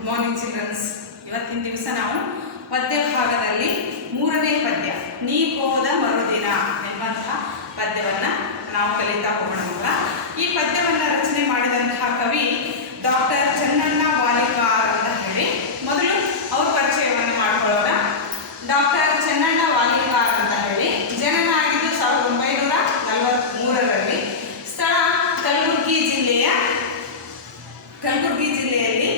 Good morning children's. ಇವತ್ತಿನ ದಿವಸ ನಾವು ಪದ್ಯ ಭಾಗದಲ್ಲಿ ಮೂರನೇ ಪದ್ಯ ನೀ ಹೋದ ಮರುದಿನ ಎಂಬಂತಹ ಪದ್ಯವನ್ನು ನಾವು ಕಲಿತಾ ಹೋಗೋಣ. ಈ ಪದ್ಯವನ್ನು ರಚನೆ ಮಾಡಿದಂತಹ ಕವಿ ಡಾಕ್ಟರ್ ಚೆನ್ನಣ್ಣ ವಾಲಿಕಾರ್ ಅಂತ ಹೇಳಿ. ಮೊದಲು ಅವ್ರ ಪರಿಚಯವನ್ನು ಮಾಡಿಕೊಳ್ಳೋಣ. ಡಾಕ್ಟರ್ ಚೆನ್ನಣ್ಣ ವಾಲಿಕಾರ್ ಅಂತ ಹೇಳಿ ಜನನ ಆಗಿದ್ದು 1943ರಲ್ಲಿ. ಸ್ಥಳ ಕಲಬುರಗಿ ಜಿಲ್ಲೆಯಲ್ಲಿ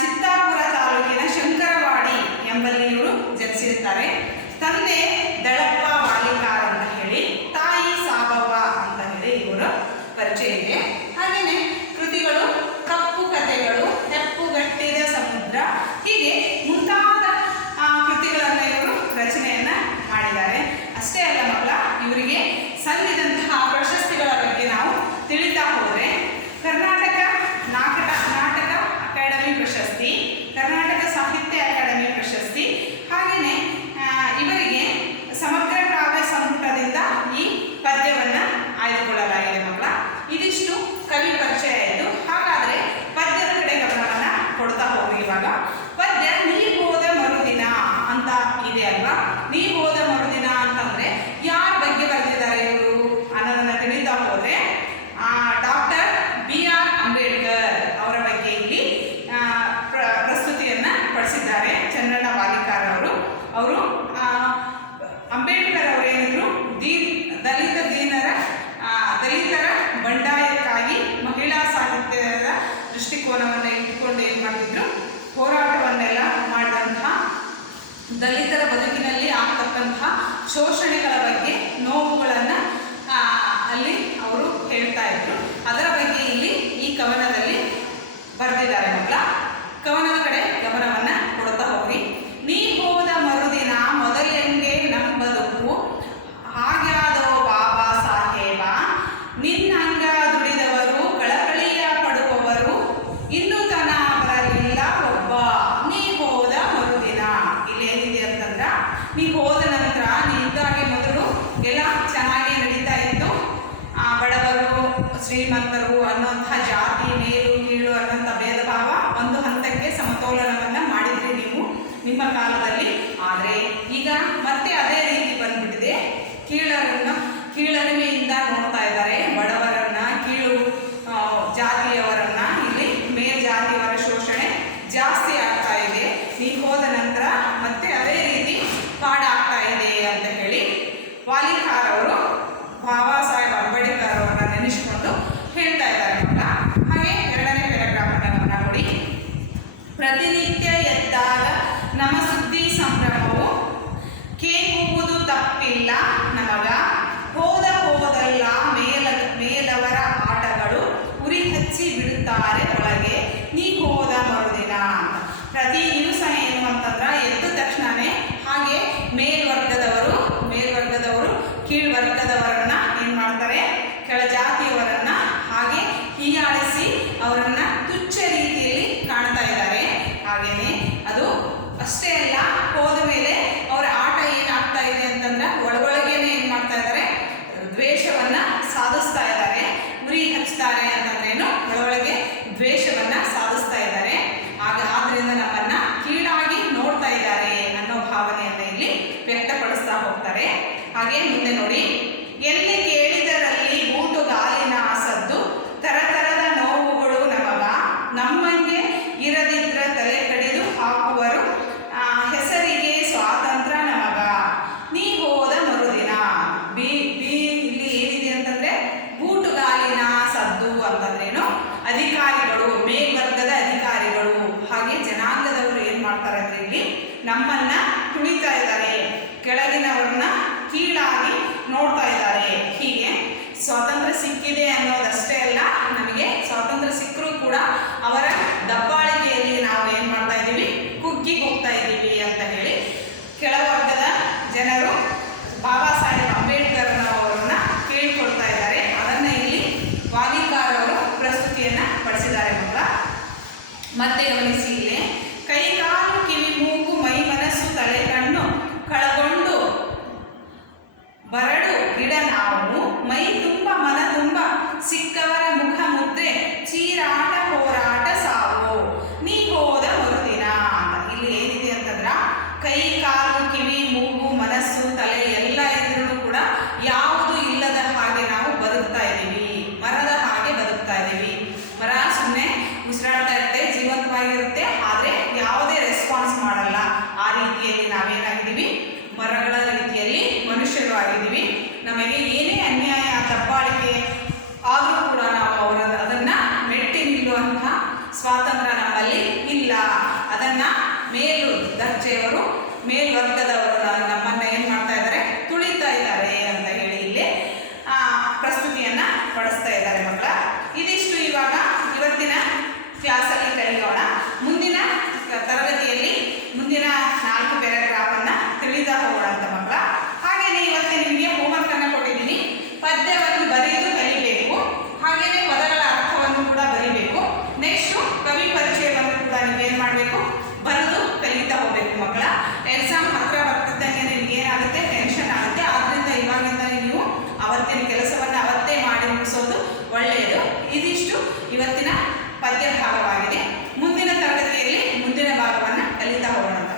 ಚಿತ್ತಾಪುರ ತಾಲೂಕಿನ ಶಂಕರವಾಡಿ ಎಂಬಲ್ಲಿ ಇವರು ಜನಿಸಿರುತ್ತಾರೆ. ತಂದೆ ದಳಪ್ಪ ವಾಲಿಕಾರ್ ಅಂತ ಹೇಳಿ, ತಾಯಿ ಸಾಬವ್ವ ಅಂತ ಹೇಳಿ ಇವರ ಪರಿಚಯ ಇದೆ. ಹಾಗೆಯೇ ಕೃತಿಗಳು ಕಪ್ಪು ಕಥೆಗಳು, ಹೆಪ್ಪುಗಟ್ಟಿದ ಸಮುದ್ರ, ಹೀಗೆ ಮುಂತಾದ ಕೃತಿಗಳನ್ನು ಇವರು ರಚನೆಯನ್ನ ಮಾಡಿದ್ದಾರೆ. ಅಷ್ಟೇ ಅಲ್ಲ ಮಕ್ಕಳ, ಇವರಿಗೆ ಸಂದಿದಂತಹ ಪ್ರಶಸ್ತಿಗಳ ಬಗ್ಗೆ ನಾವು ತಿಳಿತಾ ಹೋದರೆ ಕರ್ನಾಟಕ ನಾಟಕ ಅಕಾಡೆಮಿ ಪ್ರಶಸ್ತಿ, ಕರ್ನಾಟಕ ಸಾಹಿತ್ಯ ಅಕಾಡೆಮಿ ಪ್ರಶಸ್ತಿ, ಹಾಗೆಯೇ ಇವರಿಗೆ ಸಮಗ್ರ ಕಾವ್ಯ ಸಂಪುಟದಿಂದ ಈ ಪದ್ಯವನ್ನು ಆಯ್ದುಕೊಳ್ಳಲಾಗಿದೆ ಮಕ್ಕಳ. ಇದಿಷ್ಟು ಕವಿ ಪರಿಚಯ ಆಯಿತು. ಹಾಗಾದರೆ ಪದ್ಯದ ಕಡೆ ಗಮನವನ್ನು ಕೊಡ್ತಾ ಹೋಗಿ. ಇವಾಗ ಪದ್ಯ ನೀ ಹೋದ ಮರುದಿನ ಅಂತ ಇದೆ ಅಲ್ವಾ. ನೀ ಹೋದ ಮರುದಿನ ಅಂತಂದ್ರೆ ಯಾರ ಬಗ್ಗೆ ಬರೆದಿದ್ದಾರೆ ಇವರು ಅನ್ನೋದನ್ನ ತಿಳಿತಾ ಹೋದ್ರೆ ಡಾಕ್ಟರ್ BR ಅಂಬೇಡ್ಕರ್ ಅವರ ಬಗ್ಗೆ ಇಲ್ಲಿ ಪ್ರಸ್ತುತಿಯನ್ನ ಪಡಿಸಿದ್ದಾರೆ ಚೆನ್ನಣ್ಣ ವಾಲಿಕಾರ್ ಅವರು. ಅಂಬೇಡ್ಕರ್ ಅವರೇನಿದ್ರು ದಲಿತರ ಬಂಡಾಯಕ್ಕಾಗಿ ಮಹಿಳಾ ಸಾಹಿತ್ಯದ ದೃಷ್ಟಿಕೋನವನ್ನು ಇಟ್ಟುಕೊಂಡು ಏನು ಮಾಡಿದ್ರು, ಹೋರಾಟವನ್ನೆಲ್ಲ ಮಾಡಿದಂತಹ ದಲಿತರ ಬದುಕಿನಲ್ಲಿ ಆಗ್ತಕ್ಕಂತಹ ಶೋಷಣೆಗಳ ಬಗ್ಗೆ, ನೋವುಗಳನ್ನು ಅಲ್ಲಿ ಅವರು ಹೇಳ್ತಾ ಇದ್ರು. ಅದರ ಬಗ್ಗೆ ಇಲ್ಲಿ ಈ ಕವನದಲ್ಲಿ ಬರೆದಿದ್ದಾರೆ ಮಕ್ಕಳ. ಕವನದ ಕಡೆ ಗಮನವನ್ನು ಕೊಡ್ತಾ ಹೋಗಿ. ನೀ ಹೋದ ಮರುದಿನ ಮೊದಲೆಂಗೆ ನಮ್ಮ ಬದುಕು ಹಾಗ್ಯಾದೋ ಬಾಬಾ ಸಾಹೇಬ, ನಿನ್ನಂಗ ದುಡಿದವರು ಕಳಕಳಿಯ ಪಡುವವರು ಇನ್ನೂ ತನ ಬರಲಿಲ್ಲ ಒಬ್ಬ. ನೀ ಹೋದ ಮರುದಿನ ಇಲ್ಲೇನಿದೆ ಅಂತಂದ್ರ, ನೀ ಹೋದ ನಂತರ ನೀ ಇದ್ದಾಗೆ ಮೊದಲು ಎಲ್ಲ ಚೆನ್ನಾಗಿ ನಡೀತಾ ಇತ್ತು. ಬಡವರು ಶ್ರೀಮಂತರು ಅನ್ನೋಂಥ ಜಾತಿ ಮೇಲು ಕೀಳು ಅನ್ನೋಂಥ ಭೇದ ಭಾವ ಒಂದು ಹಂತಕ್ಕೆ ಸಮತೋಲನವನ್ನು ಮಾಡಿದ್ರಿ ನೀವು ನಿಮ್ಮ ಕಾಲದಲ್ಲಿ. ಆದರೆ ಈಗ ಮತ್ತೆ ಅದೇ ರೀತಿ ಬಂದ್ಬಿಟ್ಟಿದೆ. ಕೀಳರಿಮೆಯಿಂದ ನೋಡ್ತಾ ಇದ್ದಾರೆ. ಬಡವರನ್ನ, ಕೀಳು ಜಾತಿಯವರನ್ನ, ಇಲ್ಲಿ ಮೇಲ್ಜಾತಿಯವರ ಶೋಷಣೆ ಜಾಸ್ತಿ ಆಗ್ತಾ ಇದೆ. ನೀವು ಹೋದ ನಂತರ ಮತ್ತೆ ಅದೇ ರೀತಿ ಪಾಡಾಗ್ತಾ ಇದೆ ಅಂತ ಹೇಳಿ ವಾಲಿಕಾರ್ ಅವರು ಬಾಬಾ ಸಾಹೇಬ್ ಅಂಬೇಡ್ಕರ್ ಅವರನ್ನ ನೆನೆಸಿಕೊಂಡು ಹೇಳ್ತಾ ಇದ್ದಾರೆ ಮಕ್ಕಳ. ಹಾಗೆ ಎರಡನೇ ಪ್ಯಾರಾಗ್ರಾಫ್ ಅನ್ನು ಗಮನ ಕೊಡಿ. ಪ್ರತಿನಿತ್ಯ ಎದ್ದಾಗ ನಮ್ಮ ಸುದ್ದಿ ಸಂಭ್ರಮವು, ಕೇಳುವುದು ತಪ್ಪಿಲ್ಲ ನಮಗ, ಹೋದಲ್ಲ ಮೇಲವರ ಆಟಗಳು, ಉರಿ ಹಚ್ಚಿ ಬಿಡುತ್ತಾರೆ ಒಳಗೆ, ನೀ ಹೋದ ಮರುದಿನ. ಪ್ರತಿ ದಿವಸ ಏನು ಅಂತಂದ್ರೆ ಎದ್ದ ತಕ್ಷಣವೇ ಹಾಗೆ ಮೇಲ್ವರ್ಗದವರು ಕೀಳ್ವರ್ಗದವರನ್ನ ಏನು ಮಾಡ್ತಾರೆ, ಕೆಳಜಾತಿಯವರನ್ನ ಹಾಗೆ ಹೀಯಾಳಿಸಿ ಅವರನ್ನ ತುಚ್ಛ ರೀತಿಯಲ್ಲಿ ಕಾಣ್ತಾ ಇದ್ದಾರೆ. ಹಾಗೇನೆ ಅದು ಅಷ್ಟೇ ಅಲ್ಲ, ಹೋದ ಮೇಲೆ ಅವರ ಆಟ ಏನಾಗ್ತಾ ಇದೆ ಅಂತಂದ್ರೆ ಒಳಗೊಳಗೇನೆ ಏನು ಮಾಡ್ತಾ ಇದ್ದಾರೆ, ದ್ವೇಷವನ್ನ ಸಾಧಿಸ್ತಾ ಇದ್ದಾರೆ. ಉರಿ ಹಚ್ತಾರೆ ಅಂತಂದ್ರೇನು, ಒಳಗೊಳಗೆ ದ್ವೇಷವನ್ನ ಸಾಧಿಸ್ತಾ ಇದ್ದಾರೆ. ಆದ್ರಿಂದ ನಮ್ಮನ್ನ ಕೀಳಾಗಿ ನೋಡ್ತಾ ಇದ್ದಾರೆ ಅನ್ನೋ ಭಾವನೆಯನ್ನ ಇಲ್ಲಿ ವ್ಯಕ್ತಪಡಿಸ್ತಾ ಹೋಗ್ತಾರೆ. ಹಾಗೆ ಮುಂದೆ ನೋಡಿ. ಎಲ್ಲಿ ಕೇಳಿದರಲ್ಲಿ ಬೂಟುಗಾಲಿನ ಸದ್ದು, ತರತರದ ನೋವುಗಳು ನಮಗ, ನಮ್ಮಂಗೆ ಇರದಿದ್ರ ತಲೆ ಕಡಿದು ಹಾಕುವರು, ಹೆಸರಿಗೆ ಸ್ವಾತಂತ್ರ್ಯ ನಮಗ, ನೀ ಹೋದ ಮರುದಿನ. ಇಲ್ಲಿ ಏನಿದೆ ಅಂತಂದ್ರೆ ಬೂಟುಗಾಲಿನ ಸದ್ದು ಅಂತಂದ್ರೇನು, ಅಧಿಕಾರಿಗಳು, ಮೇಲ್ವರ್ಗದ ಅಧಿಕಾರಿಗಳು ಹಾಗೆ ಜನಾಂಗದವರು ಏನ್ ಮಾಡ್ತಾರೆ ಅಂದ್ರೆ ಇಲ್ಲಿ ನಮ್ಮನ್ನ ತುಳಿತಾ ಇದ್ದಾರೆ, ಕೆಳಗಿನವ್ರನ್ನ ಕೀಳಾಗಿ ನೋಡ್ತಾ ಇದ್ದಾರೆ. ಹೀಗೆ ಸ್ವಾತಂತ್ರ್ಯ ಸಿಕ್ಕಿದೆ ಅನ್ನೋದಷ್ಟೇ ಅಲ್ಲ, ನಮಗೆ ಸ್ವಾತಂತ್ರ್ಯ ಸಿಕ್ಕರೂ ಕೂಡ ಅವರ ದಬ್ಬಾಳಿಕೆಯಲ್ಲಿ ನಾವು ಏನು ಮಾಡ್ತಾ ಇದ್ದೀವಿ, ಕುಗ್ಗಿ ಹೋಗ್ತಾ ಇದ್ದೀವಿ ಅಂತ ಹೇಳಿ ಕೆಳವರ್ಗದ ಜನರು ಬಾಬಾ ಸಾಹೇಬ್ ಅಂಬೇಡ್ಕರ್ ಅವರನ್ನ ಕೇಳಿಕೊಳ್ತಾ ಇದ್ದಾರೆ. ಅದನ್ನ ಇಲ್ಲಿ ವಾಲಿಕಾರ್ ಅವರು ಪ್ರಸ್ತುತಿಯನ್ನ ಪಡಿಸಿದ್ದಾರೆ ಮಕ್ಕಳ. ಮತ್ತೆ ಗಮನಿಸಿ ಇಲ್ಲಿ. ಕೈ ಕಾಲು ಕಿವಿ ಮೂಗು ಮೈ ಮನಸ್ಸು ತಲೆ ಕಣ್ಣು ಕಳಗೊಂಡು ಬರಡು ಗಿಡ ನಾವು, ಮೈ ತುಂಬ ಮನ ತುಂಬ ಸಿಕ್ಕವರ ಮುಖ ಮುದ್ರೆ, ಚೀರಾಟ ಹೋರಾಟ ಸಾವು, ನೀ ಹೋದ ಮೇಲು ದರ್ಜೆಯವರು ಮೇಲ್ವರ್ಗದವರು ನಮ್ಮನ್ನ ಏನ್ ಮಾಡ್ತಾ ಇದ್ದಾರೆ, ತುಳಿತಾ ಇದ್ದಾರೆ ಅಂತ ಹೇಳಿ ಇಲ್ಲಿ ಪ್ರಸ್ತುತಿಯನ್ನ ಪಡಿಸ್ತಾ ಇದ್ದಾರೆ ಮಕ್ಕಳ. ಇದಿಷ್ಟು ಇವಾಗ ಇವತ್ತಿನ ಕ್ಲಾಸಲ್ಲಿ ಕಲಿಯೋಣ. ಮುಂದಿನ ತರಗತಿಯಲ್ಲಿ ಮುಂದಿನ 4 ಪ್ಯಾರಾಗ್ರಾಫ್ ಅನ್ನ ತಿಳಿತಾ ಹೋಗೋಣ ಅಂತ ಮಕ್ಕಳ. ಹಾಗೇನೆ ಇವತ್ತು ನಿಮಗೆ ಹೋಮ್ವರ್ಕ್ ಅನ್ನ ಕೊಟ್ಟಿದ್ದೀನಿ. ಪದ್ಯವನ್ನು ಬರೆಯುವುದು ಕಲಿಬೇಕು, ಹಾಗೇನೆ ಪದಗಳ ಅರ್ಥವನ್ನು ಕೂಡ ಬರಿಬೇಕು. ನೆಕ್ಸ್ಟ್ ಕವಿ ಪರಿಚಯವನ್ನು ಕೂಡ ನೀವೇನ್ ಮಾಡಬೇಕು, ಬರೆದು ಕಲಿತಾ ಹೋಗ್ಬೇಕು ಮಕ್ಕಳ. ಎಕ್ಸಾಮ್ ಹತ್ರ ಬರ್ತಿದ್ದಂಗೆ ನಿಮ್ಗೆ ಏನಾಗುತ್ತೆ, ಟೆನ್ಷನ್ ಆಗುತ್ತೆ. ಆದ್ರಿಂದ ಇವಾಗಿಂದಲೇ ನೀವು ಅವತ್ತಿನ ಕೆಲಸವನ್ನ ಅವತ್ತೇ ಮಾಡಿ ಮುಗಿಸೋದು ಒಳ್ಳೆಯದು. ಇದಿಷ್ಟು ಇವತ್ತಿನ ಪದ್ಯ ಭಾಗವಾಗಿದೆ. ಮುಂದಿನ ತರಗತಿಯಲ್ಲಿ ಮುಂದಿನ ಭಾಗವನ್ನು ಕಲಿತಾ ಹೋಗೋಣ.